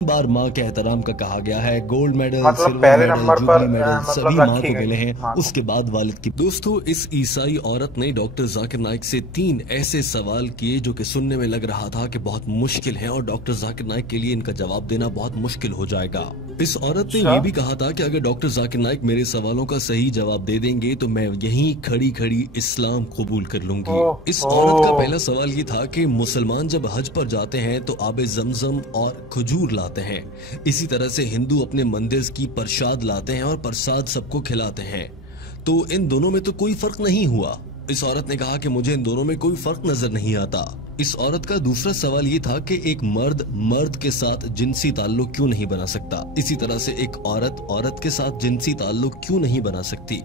बार माँ के एहतराम का कहा गया है। गोल्ड मेडल, मतलब सिल्वर पहले मेडल, नंबर पर जुबली मेडल सभी मतलब माँ रखी को गई मिले है हैं, माँ को। उसके बाद वालिद की। दोस्तों, इस ईसाई औरत ने डॉक्टर जाकिर नाइक से 3 ऐसे सवाल किए जो कि सुनने में लग रहा था कि बहुत मुश्किल है और डॉक्टर जाकिर नाइक के लिए इनका जवाब देना बहुत मुश्किल हो जाएगा। इस औरत ने अच्छा। ये भी कहा था कि अगर डॉक्टर जाकिर नाइक मेरे सवालों का सही जवाब दे देंगे तो मैं यहीं खड़ी खड़ी इस्लाम कबूल कर लूंगी। इस औरत का पहला सवाल ये था कि मुसलमान जब हज पर जाते हैं तो आबे जमजम और खजूर लाते हैं, इसी तरह से हिंदू अपने मंदिर की प्रसाद लाते हैं और प्रसाद सबको खिलाते हैं, तो इन दोनों में तो कोई फर्क नहीं हुआ। इस औरत ने कहा कि मुझे इन दोनों में कोई फर्क नजर नहीं आता। इस औरत का दूसरा सवाल ये था कि एक मर्द मर्द के साथ जिनसी ताल्लुक क्यों नहीं बना सकता, इसी तरह से एक औरत औरत के साथ जिनसी ताल्लुक क्यों नहीं बना सकती।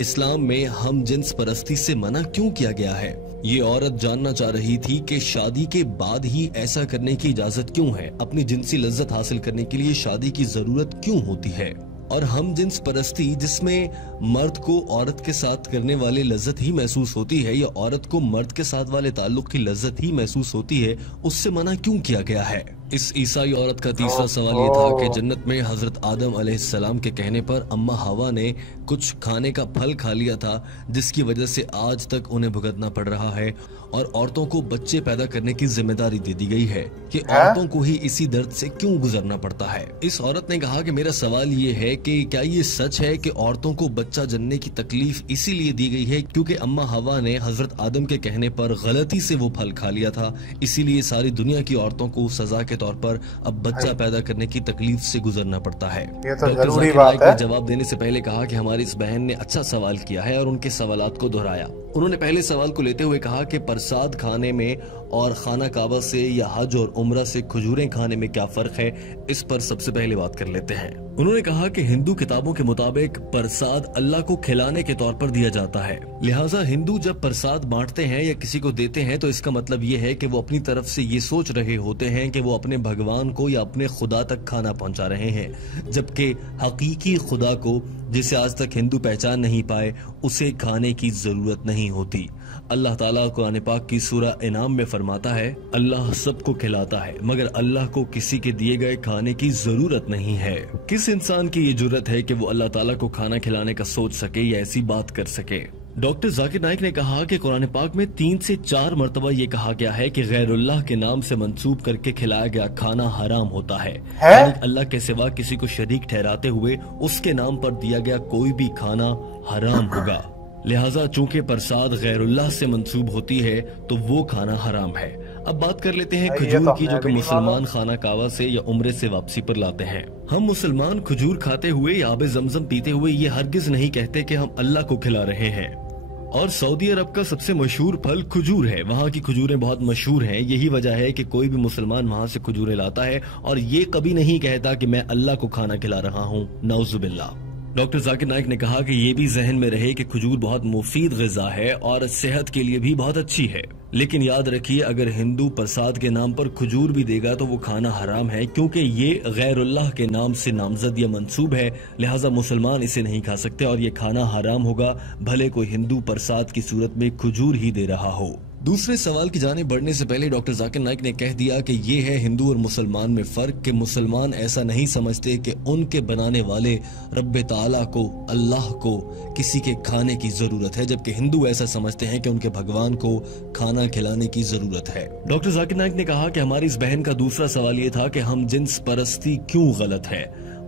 इस्लाम में हम जिन्स परस्ती से मना क्यों किया गया है। ये औरत जानना चाह रही थी कि शादी के बाद ही ऐसा करने की इजाजत क्यों है, अपनी जिनसी लज्जत हासिल करने के लिए शादी की जरूरत क्यों होती है। और हम जिन्स परस्ती जिसमें मर्द को औरत के साथ करने वाले लज्जत ही महसूस होती है या औरत को मर्द के साथ वाले ताल्लुक की लज्जत ही महसूस होती है, उससे मना क्यों किया गया है। इस ईसाई औरत का तीसरा सवाल ये था कि जन्नत में हजरत आदम अलैहिस्सलाम के कहने पर अम्मा हवा ने कुछ खाने का फल खा लिया था, जिसकी वजह से आज तक उन्हें भुगतना पड़ रहा है और औरतों को बच्चे पैदा करने की जिम्मेदारी दे दी गई है कि औरतों को ही इसी दर्द से क्यों गुजरना पड़ता है। इस औरत ने कहा कि मेरा सवाल ये है कि क्या ये सच है कि औरतों को बच्चा जनने की तकलीफ इसीलिए दी गई है क्योंकि अम्मा हवा ने हजरत आदम के कहने पर गलती से वो फल खा लिया था, इसीलिए सारी दुनिया की औरतों को सजा के तौर पर अब बच्चा पैदा करने की तकलीफ से गुजरना पड़ता है। ये तो डॉक्टर जरूरी जाकिर बात नाइक है। ने जवाब देने से पहले कहा कि हमारी इस बहन ने अच्छा सवाल किया है और उनके सवालात को दोहराया। उन्होंने पहले सवाल को लेते हुए कहा कि प्रसाद खाने में और खाना काबा से या हज और उम्रा से खजूरें खाने में क्या फर्क है, इस पर सबसे पहले बात कर लेते हैं। उन्होंने कहा कि हिंदू किताबों के मुताबिक प्रसाद अल्लाह को खिलाने के तौर पर दिया जाता है, लिहाजा हिंदू जब प्रसाद बांटते हैं या किसी को देते हैं तो इसका मतलब ये है कि वो अपनी तरफ से ये सोच रहे होते हैं कि वो अपने भगवान को या अपने खुदा तक खाना पहुंचा रहे हैं, जबकि हकीकी खुदा को, जिसे आज तक हिंदू पहचान नहीं पाए, उसे खाने की जरूरत नहीं होती। अल्लाह ताला कुरान पाक की सूरा इनाम में फरमाता है, अल्लाह सबको खिलाता है मगर अल्लाह को किसी के दिए गए खाने की जरूरत नहीं है। किस इंसान की ये जरूरत है कि वो अल्लाह ताला को खाना खिलाने का सोच सके या ऐसी बात कर सके। डॉक्टर जाकिर नाइक ने कहा कि कुरान पाक में 3 से 4 मरतबा ये कहा गया है कि गैरुल्लाह के नाम से मंसूब करके खिलाया गया खाना हराम होता है, यानी अल्लाह के सिवा किसी को शरीक ठहराते हुए उसके नाम पर दिया गया कोई भी खाना हराम होगा। लिहाजा चूंकि प्रसाद गैरुल्लाह से मंसूब होती है तो वो खाना हराम है। अब बात कर लेते हैं खजूर की, जो कि मुसलमान खाना कावा से या उम्रे से वापसी पर लाते हैं। हम मुसलमान खजूर खाते हुए या आबे जमजम पीते हुए ये हरगिज नहीं कहते कि हम अल्लाह को खिला रहे हैं। और सऊदी अरब का सबसे मशहूर फल खजूर है, वहाँ की खजूरें बहुत मशहूर हैं। यही वजह है कि कोई भी मुसलमान वहाँ से खजूरें लाता है और ये कभी नहीं कहता कि मैं अल्लाह को खाना खिला रहा हूँ, नौजुबिल्लाह। डॉक्टर जाकिर नाइक ने कहा कि ये भी जहन में रहे कि खजूर बहुत मुफीद ग़िज़ा है और सेहत के लिए भी बहुत अच्छी है, लेकिन याद रखिए अगर हिंदू प्रसाद के नाम पर खजूर भी देगा तो वो खाना हराम है, क्योंकि ये गैरुल्लाह के नाम से नामजद या मंसूब है, लिहाजा मुसलमान इसे नहीं खा सकते और ये खाना हराम होगा, भले कोई हिंदू प्रसाद की सूरत में खजूर ही दे रहा हो। दूसरे सवाल की जाने बढ़ने से पहले डॉक्टर जाकिर नाइक ने कह दिया कि ये है हिंदू और मुसलमान में फर्क कि मुसलमान ऐसा नहीं समझते कि उनके बनाने वाले रब्बे ताला को, अल्लाह को किसी के खाने की जरूरत है, जबकि हिंदू ऐसा समझते हैं कि उनके भगवान को खाना खिलाने की जरूरत है। डॉक्टर जाकिर नाइक ने कहा कि हमारी इस बहन का दूसरा सवाल ये था कि हम जिन्स परस्ती क्यों गलत है,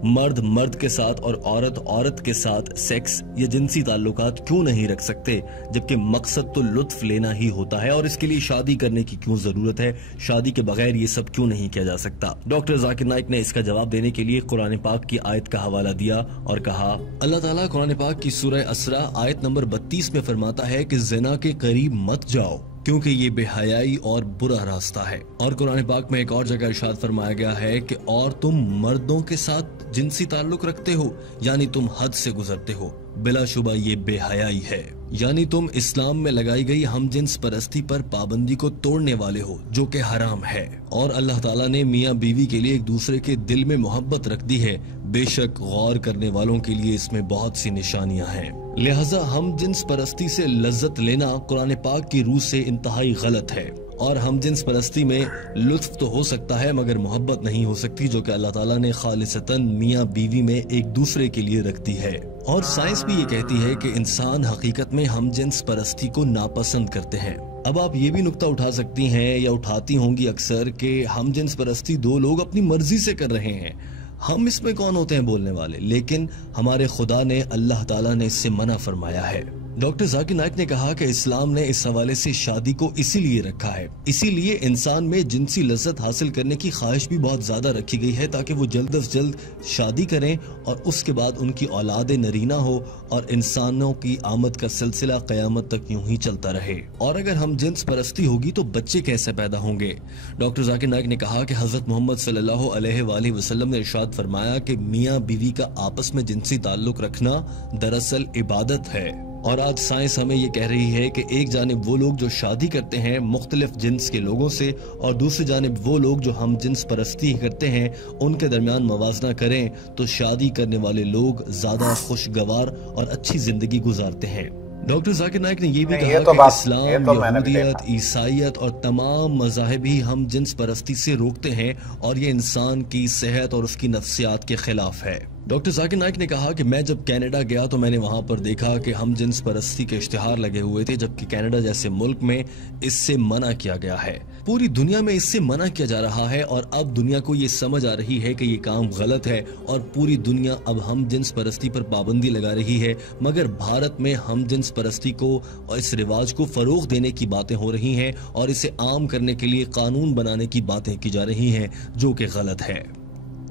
मर्द मर्द के साथ और औरत औरत के साथ सेक्स या जिनसी ताल्लुकात क्यों नहीं रख सकते, जबकि मकसद तो लुत्फ लेना ही होता है और इसके लिए शादी करने की क्यों जरूरत है, शादी के बगैर ये सब क्यों नहीं किया जा सकता। डॉक्टर जाकिर नाइक ने इसका जवाब देने के लिए कुरान पाक की आयत का हवाला दिया और कहा, अल्लाह ताला कुरान पाक की सूरह असरा आयत नंबर 32 में फरमाता है कि ज़िना के करीब मत जाओ क्योंकि ये बेहयाई और बुरा रास्ता है। और कुरान पाक में एक और जगह इरशाद फरमाया गया है कि और तुम मर्दों के साथ जिनसी ताल्लुक रखते हो, यानी तुम हद से गुजरते हो, बिलाशुबा ये बेहयाई है, यानी तुम इस्लाम में लगाई गई हम जिन्स परस्ती पर पाबंदी को तोड़ने वाले हो, जो कि हराम है। और अल्लाह ताला ने मियाँ बीवी के लिए एक दूसरे के दिल में मोहब्बत रख दी है, बेशक गौर करने वालों के लिए इसमें बहुत सी निशानियां हैं। लिहाजा हम जिन्स परस्ती से लज्जत लेना कुरान पाक की रूह से इंतहाई गलत है और हम जिन्स परस्ती में लुत्फ तो हो सकता है मगर मोहब्बत नहीं हो सकती, जो कि अल्लाह ताला ने खालिसतन मियाँ बीवी में एक दूसरे के लिए रख दी है। और साइंस भी ये कहती है कि इंसान हकीकत में हम जिन्स परस्ती को नापसंद करते हैं। अब आप ये भी नुक्ता उठा सकती हैं या उठाती होंगी अक्सर कि हम जिन्स परस्ती दो लोग अपनी मर्जी से कर रहे हैं, हम इसमें कौन होते हैं बोलने वाले, लेकिन हमारे खुदा ने, अल्लाह ताला ने इससे मना फरमाया है। डॉक्टर जाकिर नाइक ने कहा कि इस्लाम ने इस हवाले से शादी को इसीलिए रखा है, इसीलिए इंसान में जिनसी लज्जत हासिल करने की ख्वाहिश भी बहुत ज्यादा रखी गई है ताकि वो जल्द अज जल्द शादी करें और उसके बाद उनकी औलाद नरीना हो और इंसानों की आमद का सिलसिला क़यामत तक यूं ही चलता रहे। और अगर हम जिन्स परस्ती होगी तो बच्चे कैसे पैदा होंगे? डॉक्टर जाकिर नाइक ने कहा कि हजरत मोहम्मद सल्लल्लाहु अलैहि वसल्लम ने इरशाद फरमाया कि मियाँ बीवी का आपस में जिनसी ताल्लुक रखना दरअसल इबादत है। और आज साइंस हमें ये कह रही है कि एक जानिब वो लोग जो शादी करते हैं मुख्तलिफ जिन्स के लोगों से और दूसरी जानिब वो लोग जो हम जिन्स परस्ती करते हैं उनके दरमियान मवाजना करें तो शादी करने वाले लोग ज्यादा खुशगवार और अच्छी जिंदगी गुजारते हैं। डॉक्टर जाकिर नाइक ने ये भी कहा कि इस्लाम, यहूदियत, ईसाईयत और तमाम मज़ाहिब ही हम जिन्स परस्ती से रोकते हैं और ये इंसान की सेहत और उसकी नफ्सियात के खिलाफ है। डॉक्टर जाकिर नाइक ने कहा कि मैं जब कनाडा गया तो मैंने वहां पर देखा कि हम जिन्स परस्ती के इश्तिहार लगे हुए थे, जबकि कनाडा जैसे मुल्क में इससे मना किया गया है। पूरी दुनिया में इससे मना किया जा रहा है और अब दुनिया को ये समझ आ रही है कि ये काम गलत है और पूरी दुनिया अब हम जिन्स परस्ती पर पाबंदी लगा रही है। मगर भारत में हम जिन्स परस्ती को और इस रिवाज को फरोग देने की बातें हो रही हैं और इसे आम करने के लिए कानून बनाने की बातें की जा रही हैं, जो कि गलत है।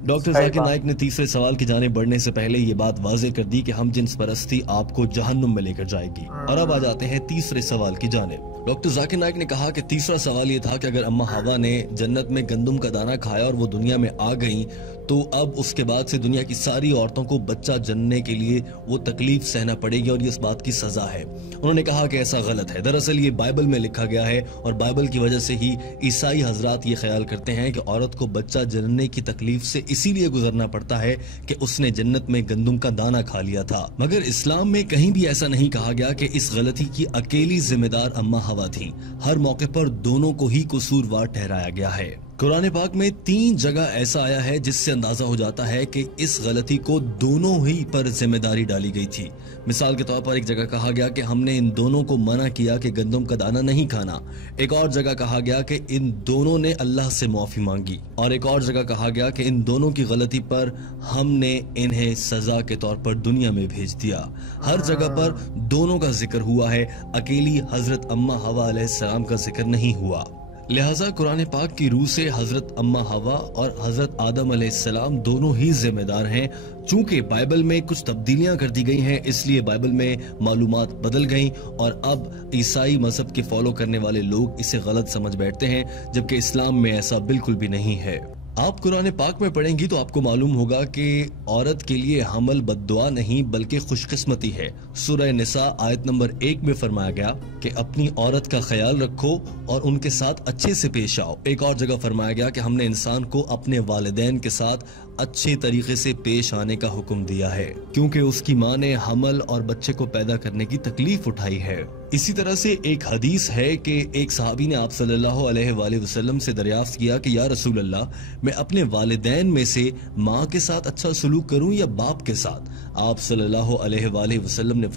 डॉक्टर जाकिर नाइक ने तीसरे सवाल की जाने बढ़ने से पहले ये बात वाज़ेह कर दी कि हम जिन्स परस्ती आपको जहन्नुम में लेकर जाएगी। और अब आ जाते हैं तीसरे सवाल की जानिब। डॉक्टर जाकिर नाइक ने कहा कि तीसरा सवाल ये था कि अगर अम्मा हवा ने जन्नत में गंदम का दाना खाया और वो दुनिया में आ गई तो अब उसके बाद से दुनिया की सारी औरतों को बच्चा जनने के लिए वो तकलीफ सहना पड़ेगी और ये इस बात की सजा है। उन्होंने कहा कि ऐसा गलत है। दरअसल ये बाइबल में लिखा गया है और बाइबल की वजह से ही ईसाई हजरात ये ख्याल करते हैं कि औरत को बच्चा जनने की तकलीफ से इसीलिए गुजरना पड़ता है कि उसने जन्नत में गंदम का दाना खा लिया था। मगर इस्लाम में कहीं भी ऐसा नहीं कहा गया कि इस गलती की अकेली जिम्मेदार अम्मा हवा थी। हर मौके पर दोनों को ही कसूरवार ठहराया गया है। कुरान पाक में 3 जगह ऐसा आया है जिससे अंदाजा हो जाता है कि इस गलती को दोनों ही पर जिम्मेदारी डाली गई थी। मिसाल के तौर पर एक जगह कहा गया कि हमने इन दोनों को मना किया कि गंदम का दाना नहीं खाना। एक और जगह कहा गया कि इन दोनों ने अल्लाह से माफी मांगी और एक और जगह कहा गया कि इन दोनों की गलती पर हमने इन्हें सजा के तौर पर दुनिया में भेज दिया। हर जगह पर दोनों का जिक्र हुआ है, अकेली हजरत अम्मा हवा अलैहिस्सलाम का जिक्र नहीं हुआ। लिहाजा कुरान पाक की रूह से हजरत अम्मा हवा और हजरत आदम अलैहिस्सलाम दोनों ही जिम्मेदार हैं। चूंकि बाइबल में कुछ तब्दीलियां कर दी गई हैं, इसलिए बाइबल में मालूमात बदल गई और अब ईसाई मजहब के फॉलो करने वाले लोग इसे गलत समझ बैठते हैं, जबकि इस्लाम में ऐसा बिल्कुल भी नहीं है। आप कुरान पाक में पढ़ेंगी तो आपको मालूम होगा कि औरत के लिए हमल बद्दुआ नहीं बल्कि खुशकिस्मती है। सूरह निसा आयत नंबर 1 में फरमाया गया कि अपनी औरत का ख्याल रखो और उनके साथ अच्छे से पेश आओ। एक और जगह फरमाया गया कि हमने इंसान को अपने वालिदैन के साथ अच्छे तरीके से पेश आने का हुक्म दिया है, क्योंकि उसकी माँ ने हमल और बच्चे को पैदा करने की तकलीफ उठाई है। इसी तरह से एक हदीस है कि एक सहाबी ने आप सल्लल्लाहु अलैहि वसल्लम से दरियाफ्त किया कि या रसूल अल्लाह, मैं अपने वालिदैन में से माँ के साथ अच्छा सलूक करूं या बाप के साथ? आप सल्लल्लाहु अलैहि वसल्लम ने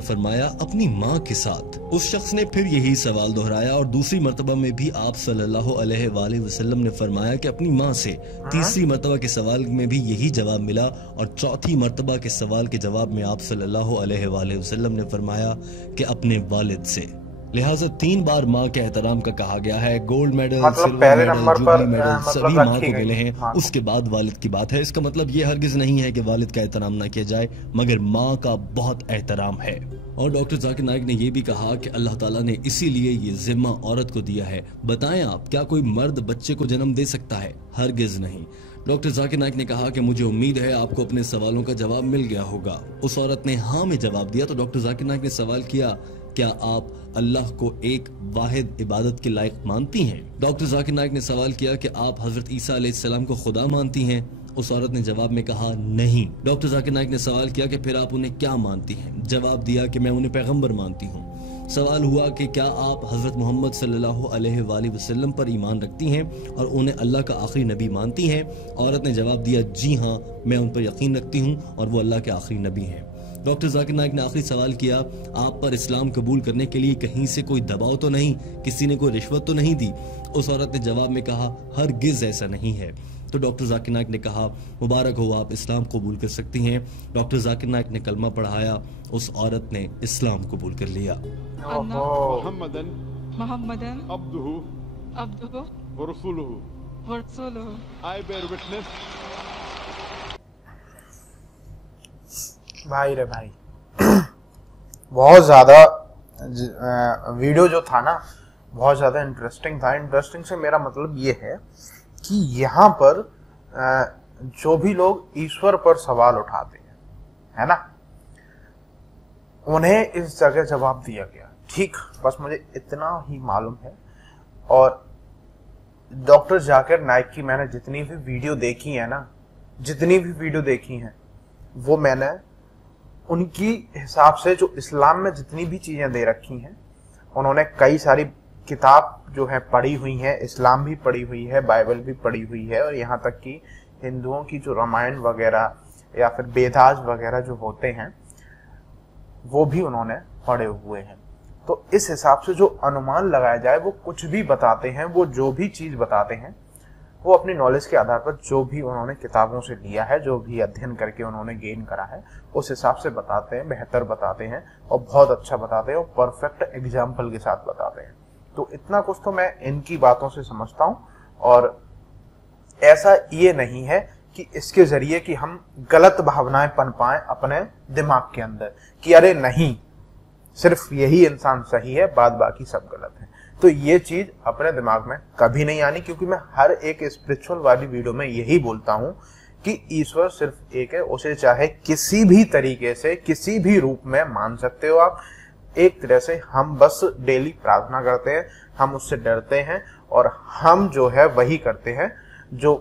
फरमाया अपनी माँ के साथ। उस शख्स ने फिर यही सवाल दोहराया और दूसरी मर्तबा में भी आप सल्लल्लाहु अलैहि वसल्लम ने फरमाया कि अपनी माँ से। तीसरी मर्तबा के सवाल में भी यही जवाब मिला और चौथी मर्तबा के सवाल के जवाब में आप सल्लल्लाहु अलैहि वसल्लम ने फरमाया कि अपने वालिद से। लिहाजा 3 बार माँ के एहतराम का कहा गया है। Gold medal, silver medal, jubilee medal सभी माँ को मिले हैं। हाँ। उसके बाद वालिद की बात है। इसका मतलब ये हरगिज नहीं है कि वालिद का एहतराम ना किया जाए, मगर माँ का बहुत एहतराम है। और डॉक्टर जाकिर नाइक ने यह भी कहा कि अल्लाह ताला ने इसीलिए ये जिम्मा औरत को दिया है। बताएं आप, क्या कोई मर्द बच्चे को जन्म दे सकता है? हरगिज नहीं। डॉक्टर जाकिर नाइक ने कहा कि मुझे उम्मीद है आपको अपने सवालों का जवाब मिल गया होगा। उस औरत ने हाँ में जवाब दिया तो डॉक्टर जाकिर नाइक ने सवाल किया, क्या आप अल्लाह को एक वाहिद इबादत के लायक मानती हैं? डॉक्टर जाकिर नाइक ने सवाल किया कि आप हजरत ईसा अलैहिस्सलाम को खुदा मानती हैं? उस औरत ने जवाब में कहा नहीं। डॉक्टर जाकिर नाइक ने सवाल किया कि फिर आप उन्हें क्या मानती हैं? जवाब दिया कि मैं उन्हें पैगंबर मानती हूँ। सवाल हुआ कि क्या आप हज़रत मोहम्मद सल्लल्लाहु अलैहि वसल्लम पर ईमान रखती हैं और उन्हें अल्लाह का आखिरी नबी मानती हैं? औरत ने जवाब दिया, जी हाँ, मैं उन पर यकीन रखती हूँ और वो अल्लाह के आखिरी नबी हैं। डॉक्टर जाकिर नाइक ने आखिरी सवाल किया, आप पर इस्लाम कबूल करने के लिए कहीं से कोई दबाव तो नहीं, किसी ने कोई रिश्वत तो नहीं दी? उस औरत ने जवाब में कहा, हरगिज ऐसा नहीं है। तो डॉक्टर जाकिर नाइक ने कहा, मुबारक हो, आप इस्लाम कबूल कर सकती हैं। डॉक्टर जाकिर नाइक ने कलमा पढ़ाया, उस औरत ने इस्लाम कबूल कर लिया। मुहम्मदन अब्दुहु व रसूलुहु। I bear witness। भाई रे भाई बहुत ज्यादा वीडियो जो था ना बहुत ज्यादा इंटरेस्टिंग था। इंटरेस्टिंग से मेरा मतलब ये है कि यहाँ पर जो भी लोग ईश्वर पर सवाल उठाते हैं, है ना, उन्हें इस जगह जवाब दिया गया। ठीक, बस मुझे इतना ही मालूम है। और डॉक्टर जाकिर नाइक की मैंने जितनी भी वीडियो देखी है ना, जितनी भी वीडियो देखी हैं, वो मैंने उनकी हिसाब से जो इस्लाम में जितनी भी चीजें दे रखी हैं, उन्होंने कई सारी किताब जो है पढ़ी हुई है, इस्लाम भी पढ़ी हुई है, बाइबल भी पढ़ी हुई है, और यहाँ तक कि हिंदुओं की जो रामायण वगैरह या फिर वेदास वगैरह जो होते हैं वो भी उन्होंने पढ़े हुए हैं। तो इस हिसाब से जो अनुमान लगाया जाए, वो कुछ भी बताते हैं, वो जो भी चीज बताते हैं वो अपनी नॉलेज के आधार पर जो भी उन्होंने किताबों से लिया है, जो भी अध्ययन करके उन्होंने गेन करा है, उस हिसाब से बताते हैं, बेहतर बताते हैं और बहुत अच्छा बताते हैं और परफेक्ट एग्जाम्पल के साथ बताते हैं। तो इतना कुछ तो मैं इनकी बातों से समझता हूँ। और ऐसा ये नहीं है कि इसके जरिए कि हम गलत भावनाएं पनपाएं अपने दिमाग के अंदर कि अरे नहीं, सिर्फ यही इंसान सही है, बाद बाकी सब गलत है। तो ये चीज अपने दिमाग में कभी नहीं आनी, क्योंकि मैं हर एक स्पिरिचुअल वाली वीडियो में यही बोलता हूं कि ईश्वर सिर्फ एक है, उसे चाहे किसी भी तरीके से किसी भी रूप में मान सकते हो आप। एक तरह से हम बस डेली प्रार्थना करते हैं, हम उससे डरते हैं और हम जो है वही करते हैं जो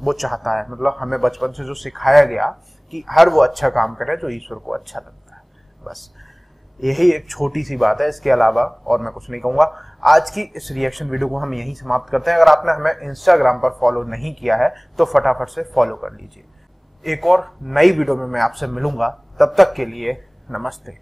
वो चाहता है। मतलब हमें बचपन से जो सिखाया गया कि हर वो अच्छा काम करे जो ईश्वर को अच्छा लगता है, बस यही एक छोटी सी बात है। इसके अलावा और मैं कुछ नहीं कहूंगा। आज की इस रिएक्शन वीडियो को हम यहीं समाप्त करते हैं। अगर आपने हमें इंस्टाग्राम पर फॉलो नहीं किया है तो फटाफट से फॉलो कर लीजिए। एक और नई वीडियो में मैं आपसे मिलूंगा, तब तक के लिए नमस्ते।